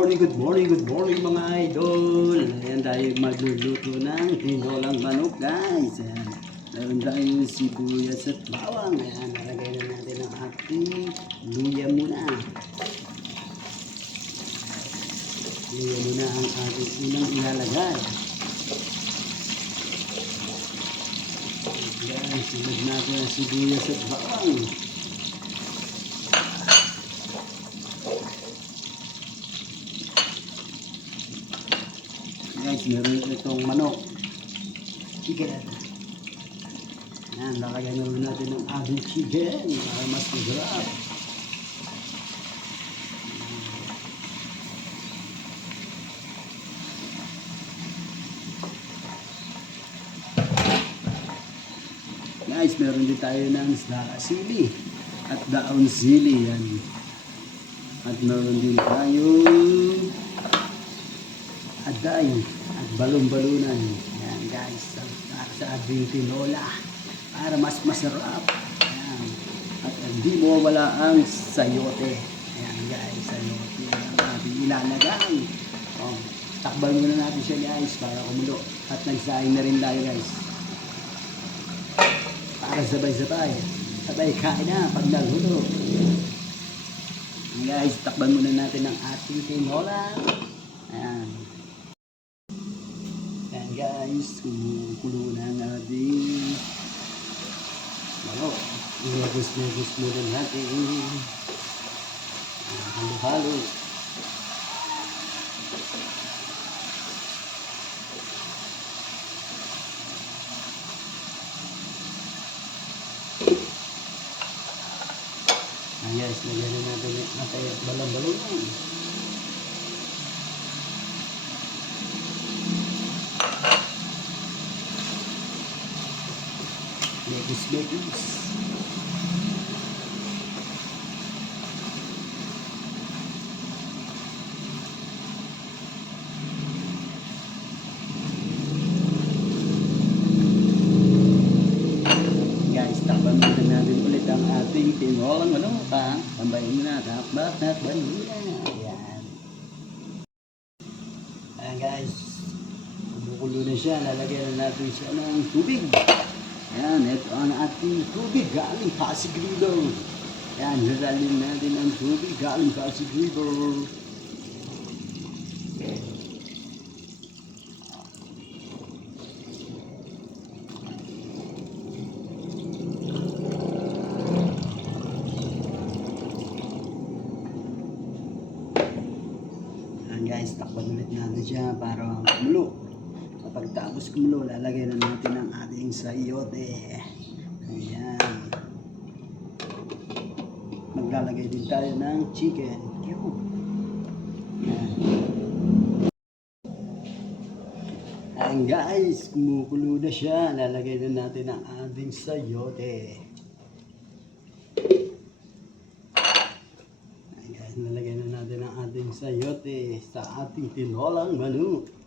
Good morning mga idol. Ayan tayo magluluto ng tinolang manok guys. Ayan. Meron tayong sibuyas at bawang. Ayan, nalagay na natin ang ating luya muna. Luya muna ang ating unang ilalagay. Ayan, sunod natin ang sibuyas at bawang. Guys, meron itong manok. Chicken. Yan, lalagyan na rin natin ng ating chicken para mas masarap. Guys, meron din tayo ng sili at daon sili. Yan. At meron din tayo aday at balon-balunan. Yan guys, para sa ating tinola para mas masarap. Yan. At hindi mo wala ang sayote. Yan guys, sayote ang ating ilalagay. Takbal muna natin siya guys para kumulo. At nagsaing na rin tayo guys para sabay-sabay kain na pag naluto. Guys, takban muna natin ang ating tinola. Ayan. Ayan guys, kumukulo na ang ating manok. Ilagos muna natin. Halo-halo. Ayan guys, lagyan na natin at balon-balon. Bekis. Guys, takpan muna natin ulit ang ating tinolang manok. Tambayin muna, takpan muna. Ayan. Ayan guys, kumukulo na siya. Lalagyan na natin siya ng tubig. Ayan, ito ang ating tubig galing Pasig River. Ayan, niralin natin ang tubig galing Pasig River. Ayan guys, takpan ulit natin siya para kumulo. Pagtapos kumulo, lalagay na natin ang ating sayote. Ayan. Maglalagay din tayo ng chicken cube. Ayan. Ayan guys, kumukulo na siya. Lalagay na natin ang ating sayote. Ayan guys, lalagay na natin ang ating sayote sa ating tinolang manok.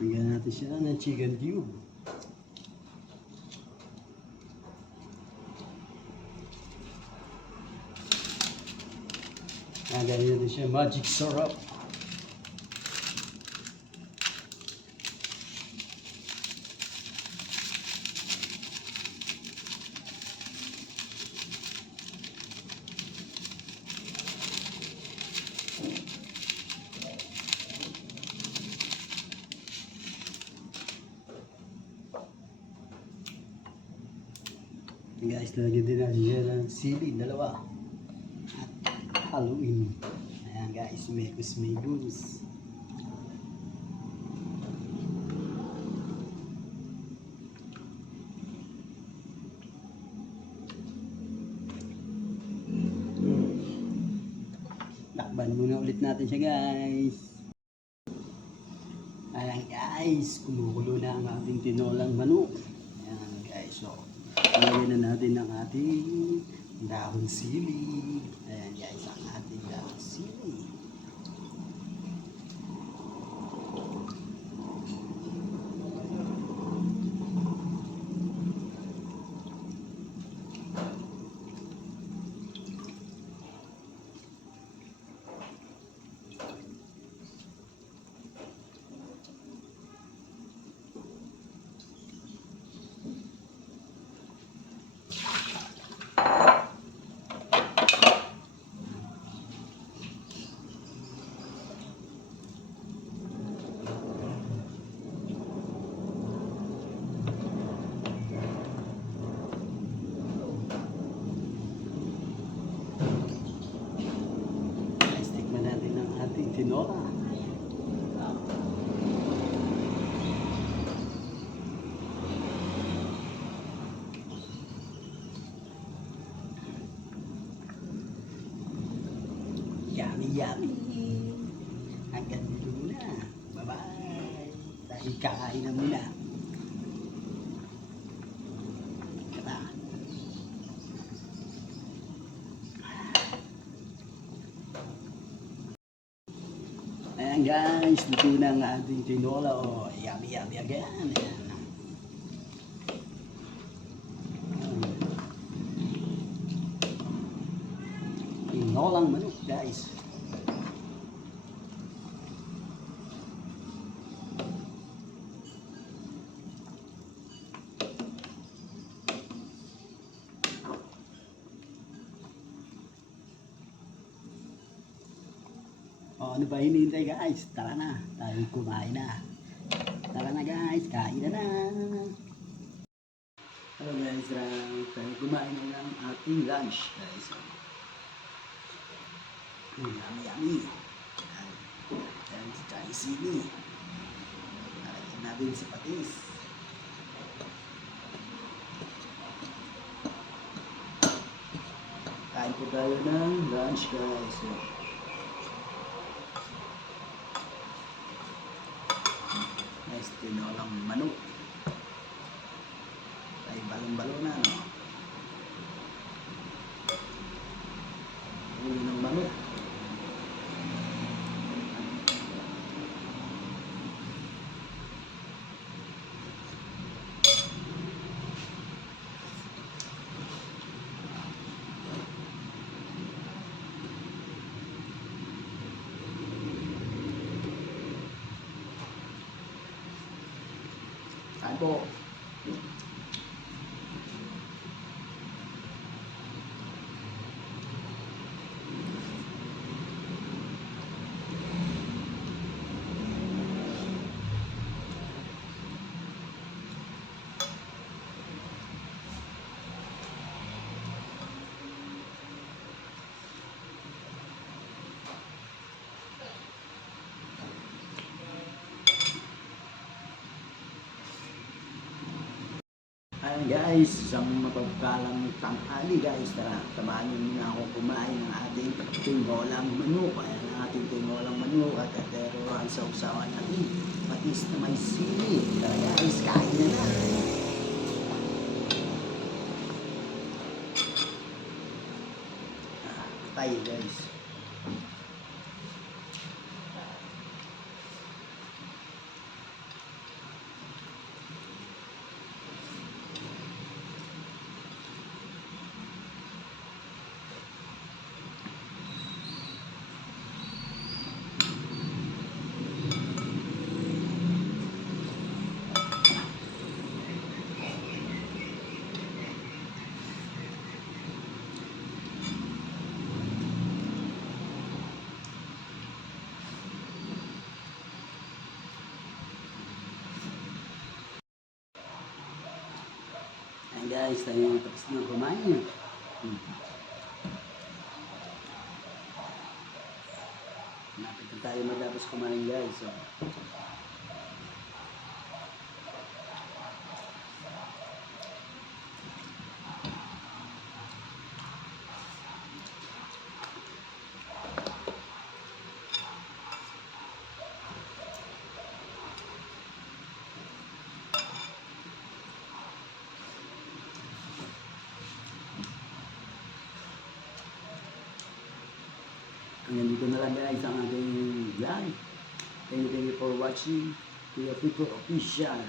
Bigyan natin siya ng chicken cube. Lagyan natin siya magic syrup. Guys, lagyan din natin siya ng sili, dalawa. At haluin. Ayan guys, mekus. Takban muna ulit natin siya guys. Ayan guys, kumukulo na ang ating tinolang manok. Ayan guys, so lagyan na natin ang ating dahon sili. Ayan guys, ang ating dahon sili. yummy. Hanggang dito muna. Bye-bye. Dahil kakain na muna. Kata. Ayan guys, luto na ang ating tinola. Oh, yummy again. Ayan. Tinolang manok guys. Oh, ano ba hinihintay guys? Tara na, tayo kumain na. Tara na guys, kain na na. Hello guys, tayo kumain na ng ating lunch guys. Yummy. Ayan si Chai Sini. Nalagyan natin sa patis. Kain po tayo ng lunch guys. Nice tinolang manok. Ay balong-balo na no. Ulo ng manok. Kain po. Ayan guys, isang mapagpalang tanghali guys. Tara, tamaan nyo muna ako kumain ng ating tinolang manok. Ayan ang ating tinolang manok at atero ang sausawan natin. Patis na may sili. Tara guys, kain na na. Tayo guys. Ayan guys, tayo tapos na kumain. Napit na tayo matapos kumain guys. So, hanggang dito na lang guys ang ating vlog. Thank you for watching. Kuya Pico Official.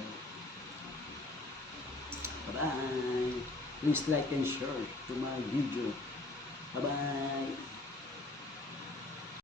Bye-bye. Please like and share to my video.